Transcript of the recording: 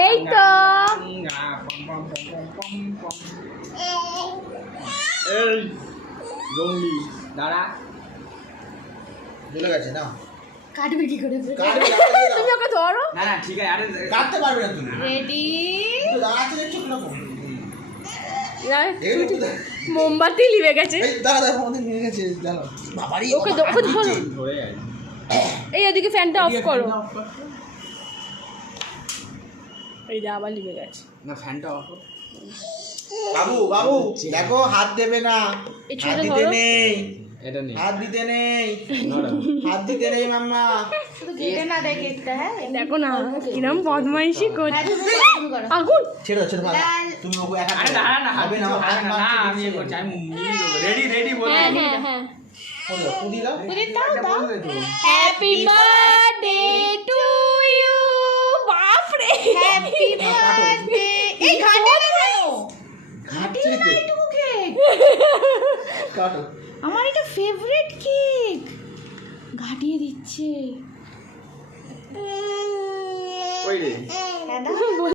এই তো এই জঙ্গলি দাঁড়া ভুলে গেছে না কাটবে কি করে কাটবে তুমি ওকে ধরো না না ঠিক আছে আরে কাটতে পারবে না তুমি রেডি দাঁড়াতে দেখছো কিরকম মোমবাতি লিবে গেছে এই দাদা আমাদের নিয়ে গেছে জানো বাবারই ওকে ওকে ধরো ধরে যায় এই ওদিকে ফ্যানটা অফ করো এই যে আবার লিবে গেছে না ফ্যানটা অফ কর বাবু বাবু দেখো হাত দেবে না এই হাত ছুরিটা দিতে ধরো। নেই এটা নেই হাত দিতে নেই নড়া হাত দিতে নেই মাম্মা শুধু কেটে না দেয় কেকটা, হ্যাঁ? দেখো না কিরম বদমাইশি করছে হ্যাঁ, তুমি করো। আগুন ছেড়ে ছেড়ে ভালো তুমি ওকে একা আরে দাঁড়া না হবে না হবে না না আমি এ করছি আমি মিলিয়ে দেবো রেডি রেডি বল হ্যাঁ হ্যাঁ হ্যাঁ কুদি দাও পুদির দাও, দাও। হ্যাপি বার্থডে টু ইউ বাপ রে Happy birthday! এই ঘাটে না কেন? ঘাটছে তো এইটুকু কেক। কাটো আমার এটা ফেভারিট কেক। ঘাটিয়ে দিচ্ছে। ওই রে হ্যাঁ, দাও।